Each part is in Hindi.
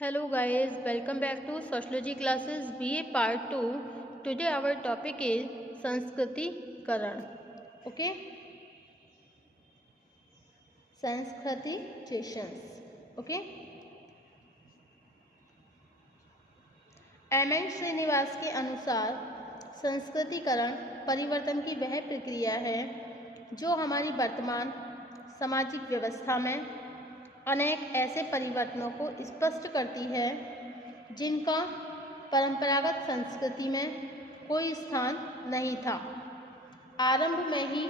Hello guys, welcome back to Sociology classes BA Part 2. Today our topic is Sanskriti-karan. Okay? Sanskritizations. Okay? M N. Srinivas के अनुसार संस्कृतिकरण परिवर्तन की वह प्रक्रिया है जो हमारी वर्तमान सामाजिक व्यवस्था में अनेक ऐसे परिवर्तनों को स्पष्ट करती है जिनका परंपरागत संस्कृति में कोई स्थान नहीं था। आरंभ में ही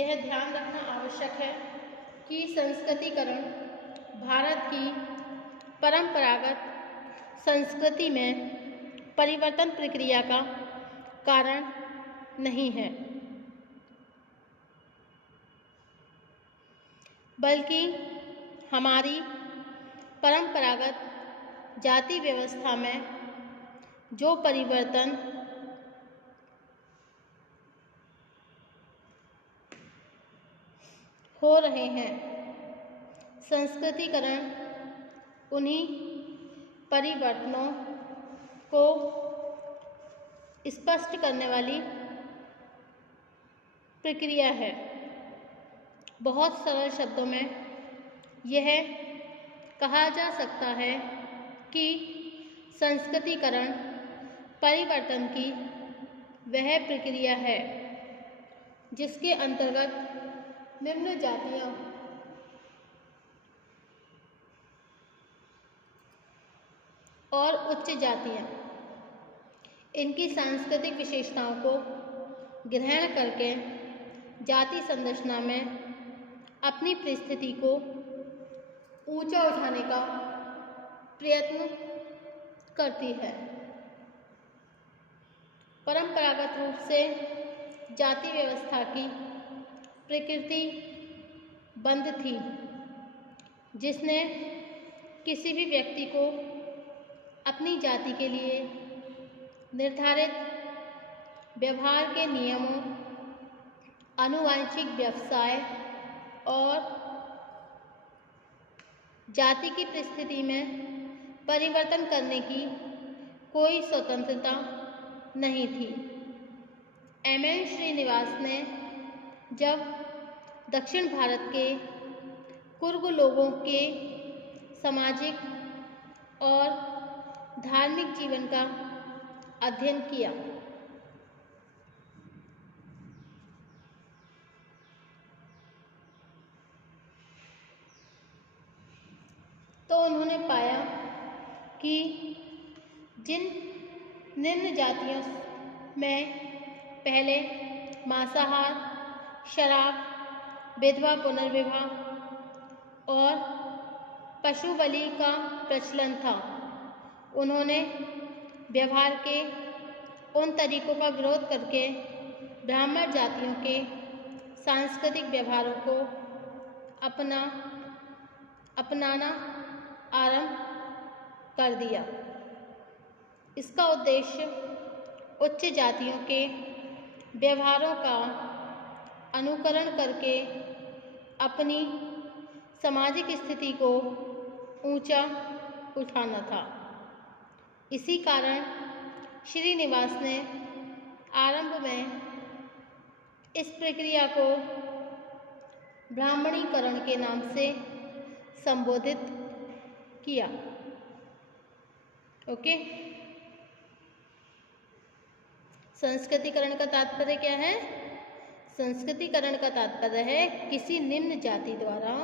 यह ध्यान रखना आवश्यक है कि संस्कृतिकरण भारत की परंपरागत संस्कृति में परिवर्तन प्रक्रिया का कारण नहीं है, बल्कि हमारी परंपरागत जाति व्यवस्था में जो परिवर्तन हो रहे हैं, संस्कृतिकरण उन्हीं परिवर्तनों को स्पष्ट करने वाली प्रक्रिया है। बहुत सरल शब्दों में यह कहा जा सकता है कि संस्कृतिकरण परिवर्तन की वह प्रक्रिया है जिसके अंतर्गत निम्न जातियाँ और उच्च जातियाँ इनकी सांस्कृतिक विशेषताओं को ग्रहण करके जाति संरचना में अपनी परिस्थिति को ऊंचा उठाने का प्रयत्न करती है। परंपरागत रूप से जाति व्यवस्था की प्रकृति बंद थी, जिसने किसी भी व्यक्ति को अपनी जाति के लिए निर्धारित व्यवहार के नियमों, आनुवंशिक व्यवसाय और जाति की परिस्थिति में परिवर्तन करने की कोई स्वतंत्रता नहीं थी। एम.एन. श्रीनिवास ने जब दक्षिण भारत के कुर्ग लोगों के सामाजिक और धार्मिक जीवन का अध्ययन किया तो उन्होंने पाया कि जिन निम्न जातियों में पहले मांसाहार, शराब, विधवा पुनर्विवाह और पशु बलि का प्रचलन था, उन्होंने व्यवहार के उन तरीकों का विरोध करके ब्राह्मण जातियों के सांस्कृतिक व्यवहारों को अपनाना आरंभ कर दिया। इसका उद्देश्य उच्च जातियों के व्यवहारों का अनुकरण करके अपनी सामाजिक स्थिति को ऊंचा उठाना था। इसी कारण श्रीनिवास ने आरंभ में इस प्रक्रिया को ब्राह्मणीकरण के नाम से संबोधित किया। ओके, संस्कृतिकरण का तात्पर्य क्या है? संस्कृतिकरण का तात्पर्य है किसी निम्न जाति द्वारा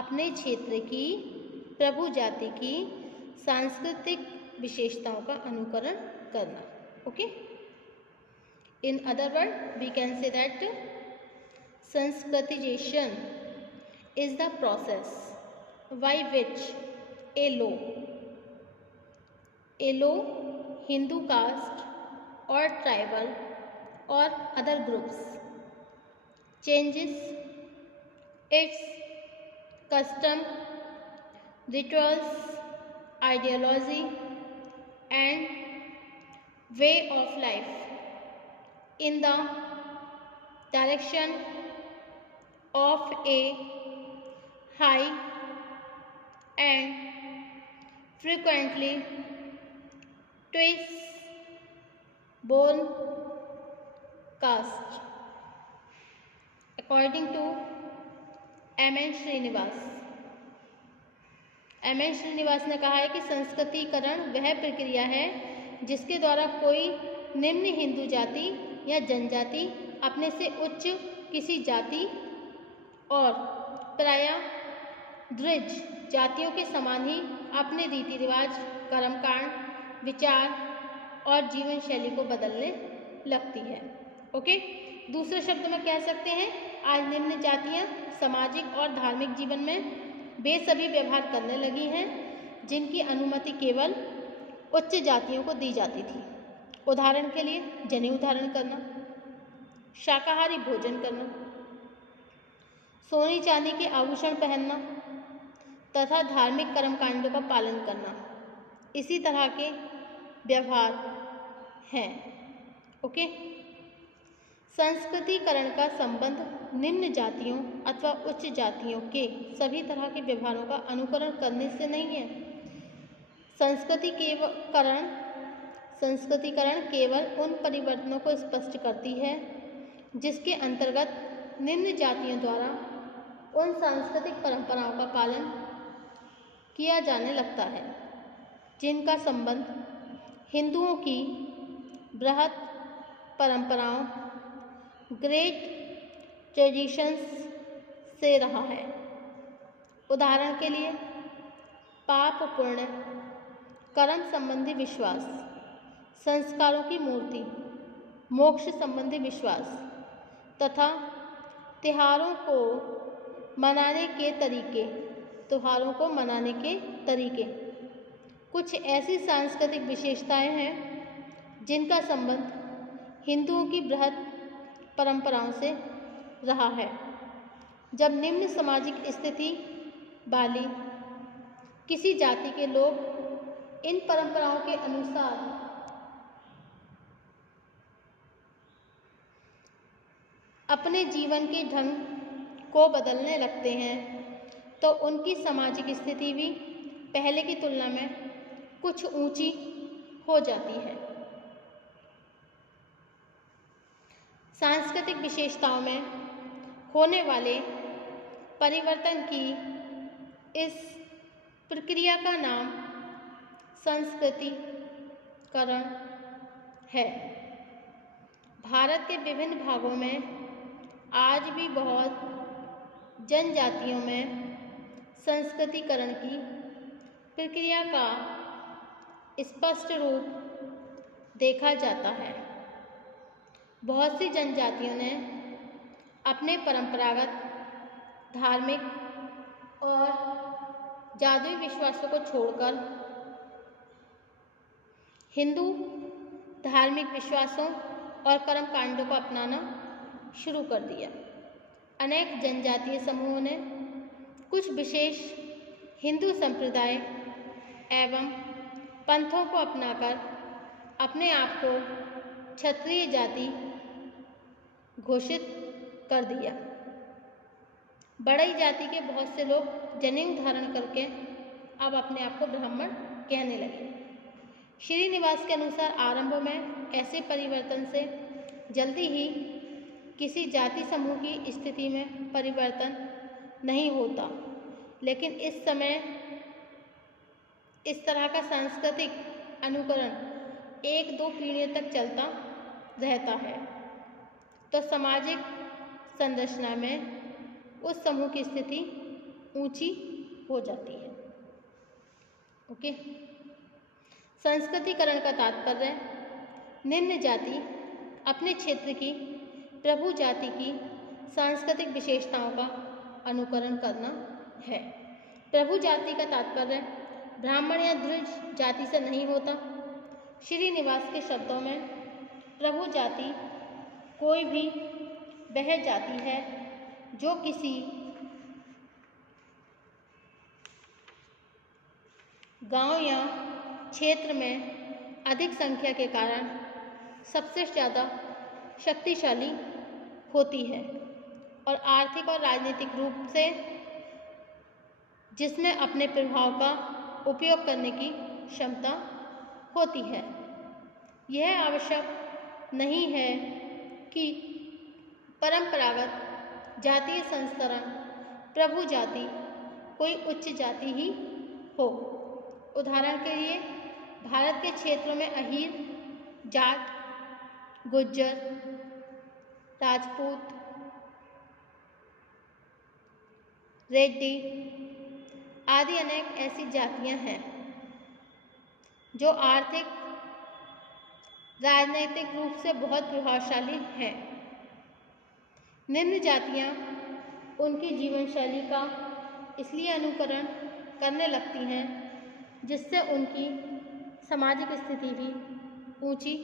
अपने क्षेत्र की प्रभु जाति की सांस्कृतिक विशेषताओं का अनुकरण करना। Okay, in other word we can say that Sanskritisation is the process by which a low Hindu caste or tribal or other groups changes its custom, rituals, ideology and way of life in the direction of a high and frequently twists bone cast, according to M.N. Srinivas. M.N. Srinivas ने कहा है कि संस्कृतिकरण वह प्रक्रिया है जिसके द्वारा कोई निम्न हिंदू जाति या जनजाति अपने से उच्च किसी जाति और प्रायः द्विज जातियों के समान ही अपने रीति रिवाज, कर्मकांड, विचार और जीवन शैली को बदलने लगती है। ओके, दूसरे शब्द में कह सकते हैं आज निम्न जातियाँ सामाजिक और धार्मिक जीवन में बेसभी व्यवहार करने लगी हैं जिनकी अनुमति केवल उच्च जातियों को दी जाती थी। उदाहरण के लिए जनेऊ धारण करना, शाकाहारी भोजन करना, सोने चांदी के आभूषण पहनना तथा धार्मिक कर्मकांडों का पालन करना, इसी तरह के व्यवहार हैं। ओके, संस्कृतिकरण का संबंध निम्न जातियों अथवा उच्च जातियों के सभी तरह के व्यवहारों का अनुकरण करने से नहीं है। संस्कृतिकरण केवल उन परिवर्तनों को स्पष्ट करती है जिसके अंतर्गत निम्न जातियों द्वारा उन सांस्कृतिक परंपराओं का पालन किया जाने लगता है जिनका संबंध हिंदुओं की बृहत परंपराओं, ग्रेट ट्रेडिशंस से रहा है। उदाहरण के लिए पाप पुण्य, कर्म संबंधी विश्वास, संस्कारों की मूर्ति, मोक्ष संबंधी विश्वास तथा त्योहारों को मनाने के तरीके कुछ ऐसी सांस्कृतिक विशेषताएं हैं जिनका संबंध हिंदुओं की बृहत परंपराओं से रहा है। जब निम्न सामाजिक स्थिति वाली किसी जाति के लोग इन परंपराओं के अनुसार अपने जीवन के ढंग को बदलने लगते हैं तो उनकी सामाजिक स्थिति भी पहले की तुलना में कुछ ऊंची हो जाती है। सांस्कृतिक विशेषताओं में होने वाले परिवर्तन की इस प्रक्रिया का नाम संस्कृतिकरण है। भारत के विभिन्न भागों में आज भी बहुत जनजातियों में संस्कृतिकरण की प्रक्रिया का स्पष्ट रूप देखा जाता है। बहुत सी जनजातियों ने अपने परंपरागत धार्मिक और जादुई विश्वासों को छोड़कर हिंदू धार्मिक विश्वासों और कर्मकांडों को अपनाना शुरू कर दिया। अनेक जनजातीय समूहों ने कुछ विशेष हिंदू संप्रदाय एवं पंथों को अपनाकर अपने आप को क्षत्रिय जाति घोषित कर दिया। बड़ई जाति के बहुत से लोग जनेऊ धारण करके अब अपने आप को ब्राह्मण कहने लगे। श्रीनिवास के अनुसार आरंभ में ऐसे परिवर्तन से जल्दी ही किसी जाति समूह की स्थिति में परिवर्तन नहीं होता, लेकिन इस समय इस तरह का सांस्कृतिक अनुकरण 1-2 पीढ़ियों तक चलता रहता है तो सामाजिक संरचना में उस समूह की स्थिति ऊंची हो जाती है। ओके, संस्कृतिकरण का तात्पर्य निम्न जाति अपने क्षेत्र की प्रभु जाति की सांस्कृतिक विशेषताओं का अनुकरण करना है। प्रभु जाति का तात्पर्य ब्राह्मण या द्विज जाति से नहीं होता। श्रीनिवास के शब्दों में प्रभु जाति कोई भी वह जाति है जो किसी गांव या क्षेत्र में अधिक संख्या के कारण सबसे ज़्यादा शक्तिशाली होती है और आर्थिक और राजनीतिक रूप से जिसमें अपने प्रभाव का उपयोग करने की क्षमता होती है। यह आवश्यक नहीं है कि परंपरागत जातीय संस्करण प्रभु जाति कोई उच्च जाति ही हो। उदाहरण के लिए भारत के क्षेत्रों में अहीर, जाट, गुज्जर, राजपूत, रेड्डी आदि अनेक ऐसी जातियां हैं जो आर्थिक, राजनीतिक रूप से बहुत प्रभावशाली हैं। निम्न जातियां उनकी जीवन शैली का इसलिए अनुकरण करने लगती हैं जिससे उनकी सामाजिक स्थिति भी ऊंची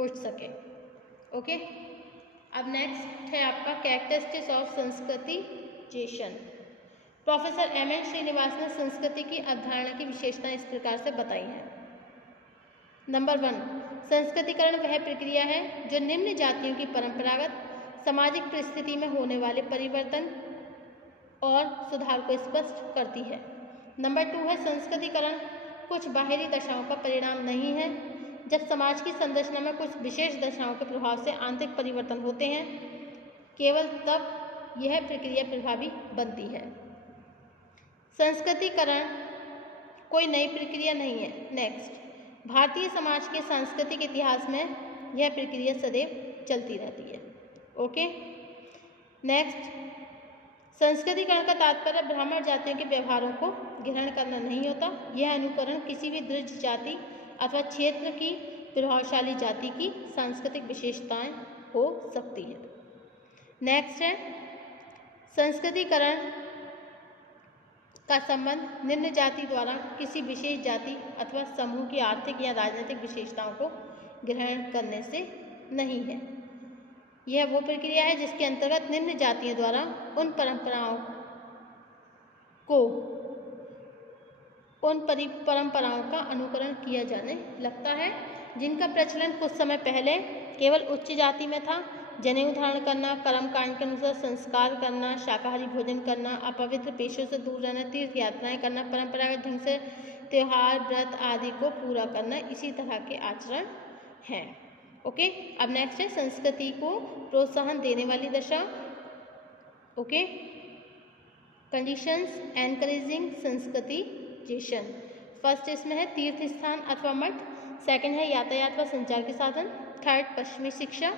उठ सके। ओके, अब नेक्स्ट है आपका characteristics of Sanskritisation. Professor M N. Srinivas ने संस्कृति की अवधारणा की विशेषताएं इस प्रकार से बताई हैं। नंबर 1, संस्कृतिकरण वह प्रक्रिया है जो निम्न जातियों की परंपरागत सामाजिक परिस्थिति में होने वाले परिवर्तन और सुधार को स्पष्ट करती है। नंबर 2 है संस्कृतिकरण कुछ बाहरी दशाओं का परिणाम नहीं है। जब समाज की संरचना में कुछ विशेष दशाओं के प्रभाव से आंतरिक परिवर्तन होते हैं, केवल तब यह प्रक्रिया प्रभावी बनती है। संस्कृतिकरण कोई नई प्रक्रिया नहीं है। नेक्स्ट, भारतीय समाज के सांस्कृतिक इतिहास में यह प्रक्रिया सदैव चलती रहती है। ओके, नेक्स्ट, संस्कृतिकरण का तात्पर्य ब्राह्मण जातियों के व्यवहारों को ग्रहण करना नहीं होता। यह अनुकरण किसी भी दृढ़ जाति अथवा क्षेत्र की प्रभावशाली जाति की सांस्कृतिक विशेषताएं हो सकती है। नेक्स्ट है संस्कृतिकरण का संबंध निम्न जाति द्वारा किसी विशेष जाति अथवा समूह की आर्थिक या राजनीतिक विशेषताओं को ग्रहण करने से नहीं है। यह वो प्रक्रिया है जिसके अंतर्गत निम्न जातियों द्वारा उन परंपराओं का अनुकरण किया जाने लगता है जिनका प्रचलन कुछ समय पहले केवल उच्च जाति में था। जनेऊ धारण करना, कर्मकांड के अनुसार संस्कार करना, शाकाहारी भोजन करना, अपवित्र पेशों से दूर रहना, तीर्थ यात्राएं करना, परंपरागत ढंग से त्योहार, व्रत आदि को पूरा करना, इसी तरह के आचरण हैं। ओके, अब नेक्स्ट है संस्कृति को प्रोत्साहन देने वाली दशा। Okay, conditions encouraging Sanskritisation. First इसमें है तीर्थ स्थान अथवा मठ। सेकंड है यातायात व संचार के साधन। थर्ड पश्चिमी शिक्षा।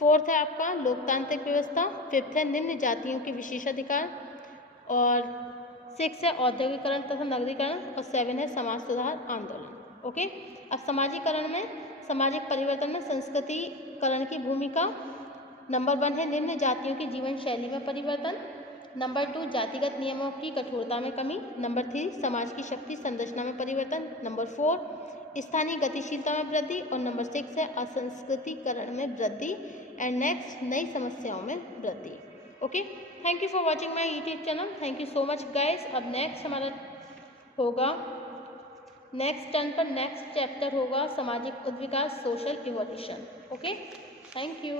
फोर्थ है आपका लोकतांत्रिक व्यवस्था। फिफ्थ है निम्न जातियों के विशेषाधिकार। और 6 है औद्योगिकरण तथा नगरीकरण। और 7 है समाज सुधार आंदोलन। ओके, अब सामाजिकरण में सामाजिक परिवर्तन में संस्कृतिकरण की भूमिका। नंबर 1 है निम्न जातियों की जीवन शैली में परिवर्तन। नंबर 2 जातिगत नियमों की कठोरता में कमी। नंबर 3 समाज की शक्ति संरचना में परिवर्तन। नंबर 4 स्थानीय गतिशीलता में वृद्धि। और नंबर 6 है असंस्कृतिकरण में वृद्धि। एंड नेक्स्ट नई समस्याओं में वृद्धि। Okay, thank you for watching my YouTube channel. Thank you so much guys. अब नेक्स्ट हमारा होगा नेक्स्ट टर्न पर नेक्स्ट चैप्टर होगा सामाजिक उद्विकास, social evolution. Okay, thank you.